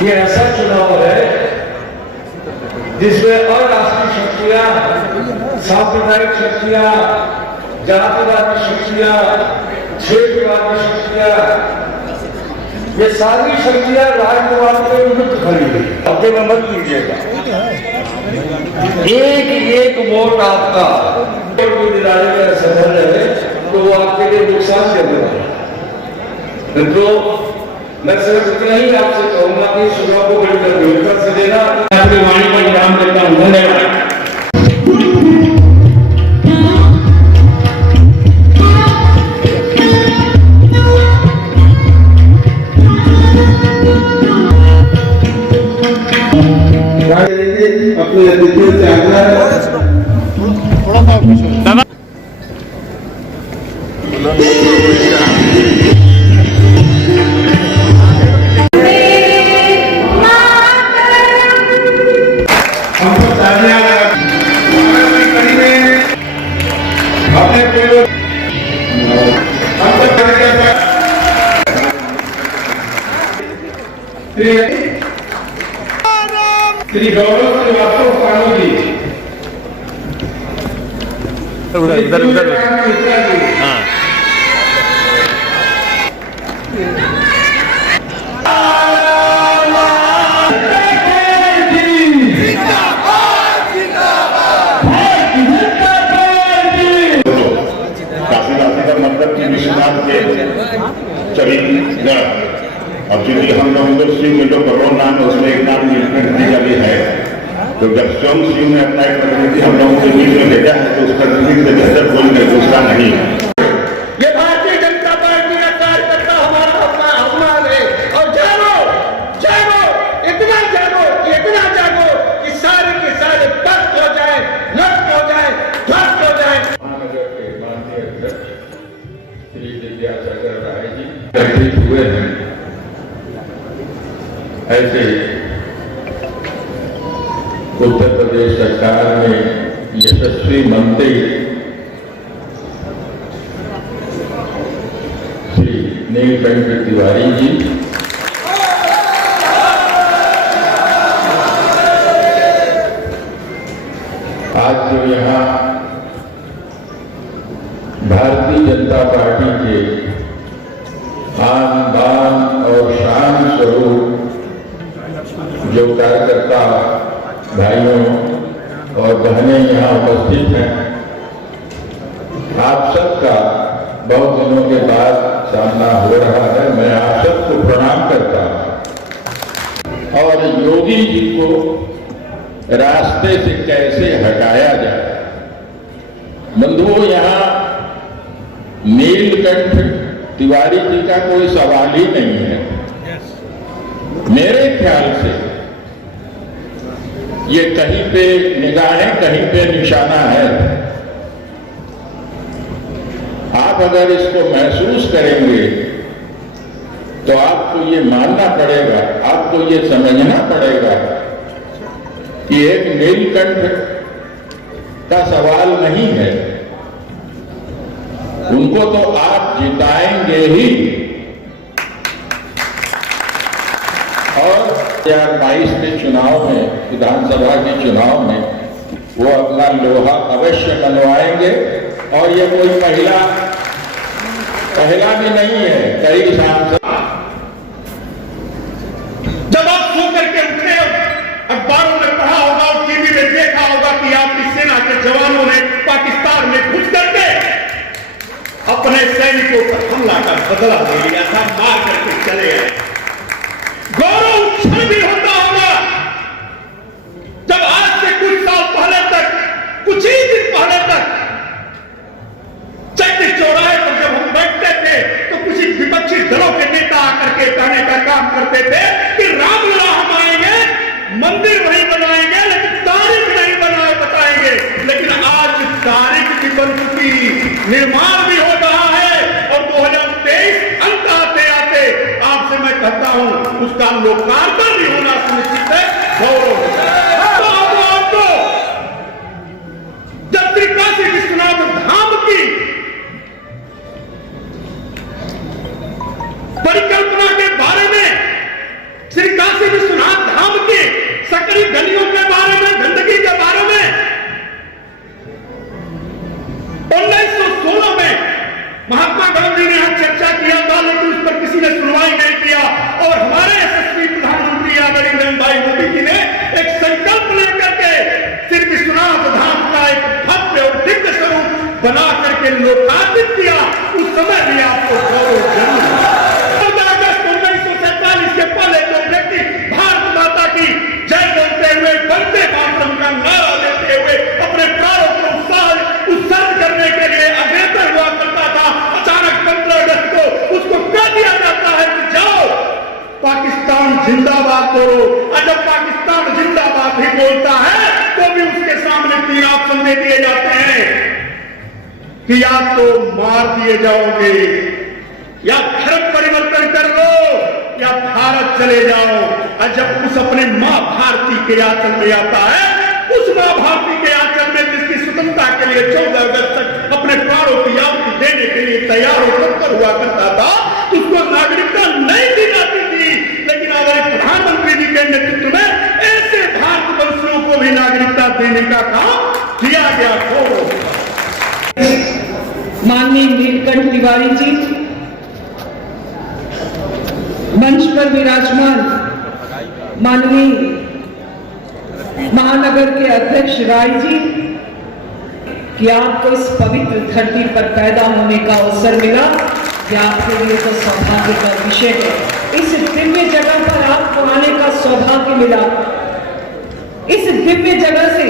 ये ऐसा चुनाव है जिसमें अराष्ट्रीय शक्तियां, सांप्रदायिक शक्तियां, जातिवादी शक्तियां, क्षेत्रवादी शक्तियां, ये सारी शक्तियां राष्ट्रवाद के विरुद्ध खड़ी हुई। अपने में मत लीजिएगा, एक एक वोट आपका दिलाने में असफल है तो वो आपके लिए नुकसान करने वाला है। मित्रों, मैं सिर्फ इतना ही आपसे कहूंगा कि चुनाव को बड़ी गंभीरता से लेना। अपनी वाणी पर विराम देता हूं। धन्यवाद। अपने अतिथियों से आग्रह श्री गौरव श्रीवास्तव कानू जी, उधर उधर हाँ मतलब कि विश्वनाथ के चरित्र। अब चूंकि हम लोग शिव में जो करोड़ नाम है उसमें एक नाम प्रतिनिधि भी है, तो जब स्वयं शिव ने अपना एक प्रतिनिधि हम लोगों के बीच में भेजा है तो उस प्रतिनिधि से बेहतर कोई नहीं, दूसरा नहीं है। ये भारतीय जनता पार्टी का कार्यकर्ता हमारा अपना अपमान है। और जानो जानो, इतना जानो कि सारे के सारे पस्त हो जाए, नष्ट हो जाए, ध्वस्त हो जाए। महानगर के माननीय अध्यक्ष श्री विद्यासागर राय जी गठित हुए हैं। ऐसे उत्तर प्रदेश सरकार में यशस्वी मंत्री श्री नीलकंठ तिवारी जी, आज जो यहाँ भारतीय जनता पार्टी के आन बान और शान स्वरूप जो कार्यकर्ता भाइयों और बहनें यहाँ उपस्थित हैं, आप सबका बहुत दिनों के बाद सामना हो रहा है। मैं आप सबको प्रणाम करता हूँ। और योगी जी को रास्ते से कैसे हटाया जाए। बंधुओं, यहाँ नीलकंठ तिवारी जी का कोई सवाल ही नहीं है। मेरे ख्याल से ये कहीं पे निगाहें, कहीं पे निशाना है। आप अगर इसको महसूस करेंगे तो आपको ये मानना पड़ेगा, आपको ये समझना पड़ेगा कि एक नीलकंठ का सवाल नहीं है। उनको तो आप जिताएंगे ही। और 2022 के चुनाव में, विधानसभा के चुनाव में वो अपना लोहा अवश्य मनवाएंगे। और ये कोई पहला भी नहीं है, कई सांसद। जब आप सो करके उठे, अखबारों में पढ़ा होगा और टीवी में देखा होगा कि आपकी सेना के जवानों ने पाकिस्तान में घुस करके अपने सैनिकों पर हमला कर बदला ले लिया था, मार करके चले गए। गौरव क्षण भी होता होगा जब आज से कुछ साल पहले तक, कुछ ही दिन पहले तक चक्र चौराहे पर जब हम बैठते थे तो कुछ विपक्षी दलों के नेता आकर के कहने का काम करते थे कि रामलला हम आएंगे, मंदिर वहीं बनाएंगे, लेकिन तारीख नहीं बताएंगे। लेकिन आज तारीख भी बन चुकी, निर्माण भी हो रहा है और 2023 अंत आते आते आपसे मैं कहता हूं उसका लोकार्पण भी होना सुनिश्चित है। गौरव आपको जब श्री काशी विश्वनाथ धाम की परिकल्पना के बारे में श्री काशी विश्वनाथ जिंदाबाद बोलो। और जब पाकिस्तान जिंदाबाद भी बोलता है तो भी उसके सामने 3 ऑप्शन दे दिए जाते हैं कि या तो मार दिए जाओगे, या धर्म परिवर्तन कर लो, या भारत चले जाओ। और जब उस अपने मां भारती के आंचल में आता है, उस मां भारती के आंचल में जिसकी स्वतंत्रता के लिए 14 अगस्त तक अपने प्राणों की आहुति देने के लिए तैयार होकर हुआ करता था, उसको नागरिकता नहीं दी जाती थी। लेकिन हमारे प्रधानमंत्री जी के नेतृत्व में ऐसे भारतवंशियों को भी नागरिकता देने का काम किया गया हो। माननीय नीलकंठ तिवारी जी, मंच पर विराजमान माननीय महानगर के अध्यक्ष राय जी, कि आपको इस पवित्र धरती पर पैदा होने का अवसर मिला, यह आपके लिए तो सौभाग्य का विषय है। इस दिव्य जगह पर आपको आने का सौभाग्य मिला। इस दिव्य जगह से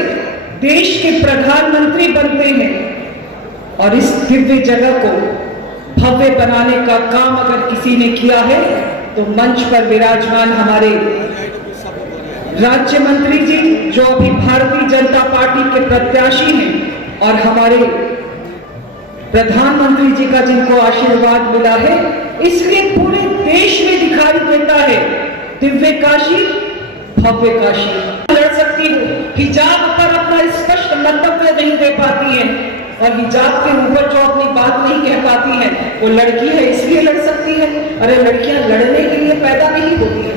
देश के प्रधानमंत्री बनते हैं, और इस दिव्य जगह को भव्य बनाने का काम अगर किसी ने किया है तो मंच पर विराजमान हमारे राज्य मंत्री जी, जो अभी भारतीय जनता पार्टी के प्रत्याशी हैं, और हमारे प्रधानमंत्री जी का जिनको आशीर्वाद मिला है, इसलिए पूरे देश में दिखाई देता है दिव्य काशी, भव्य काशी। लड़ सकती हूँ, हिजाब पर अपना स्पष्ट मंतव्य नहीं दे पाती है, और हिजाब के ऊपर जो अपनी बात नहीं कह पाती है, वो लड़की है इसलिए लड़ सकती है। अरे लड़कियां लड़ने के लिए पैदा नहीं होती है।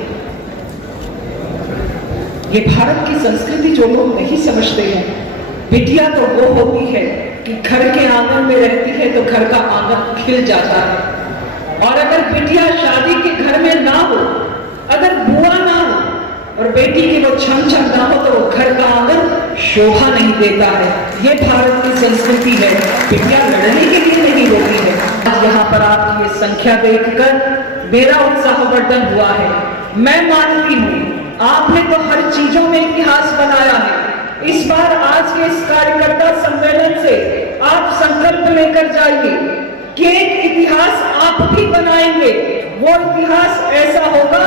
ये भारत की संस्कृति जो लोग नहीं समझते हैं, बिटिया तो वो होती है कि घर के आंगन में रहती है तो घर का आंगन खिल जाता है, और अगर बिटिया शादी के घर में ना हो, अगर बुआ ना हो और बेटी की वो छम छम ना हो, तो वो घर का आंगन शोभा नहीं देता है। ये भारत की संस्कृति है, बिटिया लड़ने के लिए नहीं होती है। आज यहाँ पर आपकी ये संख्या देखकर मेरा उत्साहवर्धन हुआ है। मैं मानती हूँ आपने तो हर चीजों में इतिहास बनाया है। इस बार आज के इस कार्यकर्ता सम्मेलन से आप संकल्प लेकर जाइए कि एक इतिहास आप भी बनाएंगे। वो इतिहास ऐसा होगा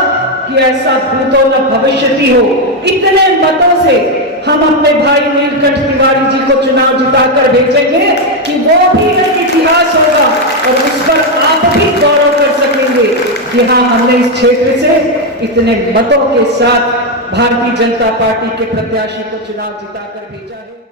कि ऐसा भूतो न भविष्यति हो। इतने मतों से हम अपने भाई नीलकंठ तिवारी जी को चुनाव जिताकर भेजेंगे कि वो भी एक इतिहास होगा, और उस पर आप भी गौरव कर सकेंगे कि हाँ, हमने इस क्षेत्र से इतने मतों के साथ भारतीय जनता पार्टी के प्रत्याशी को चुनाव जिताकर भेजा है।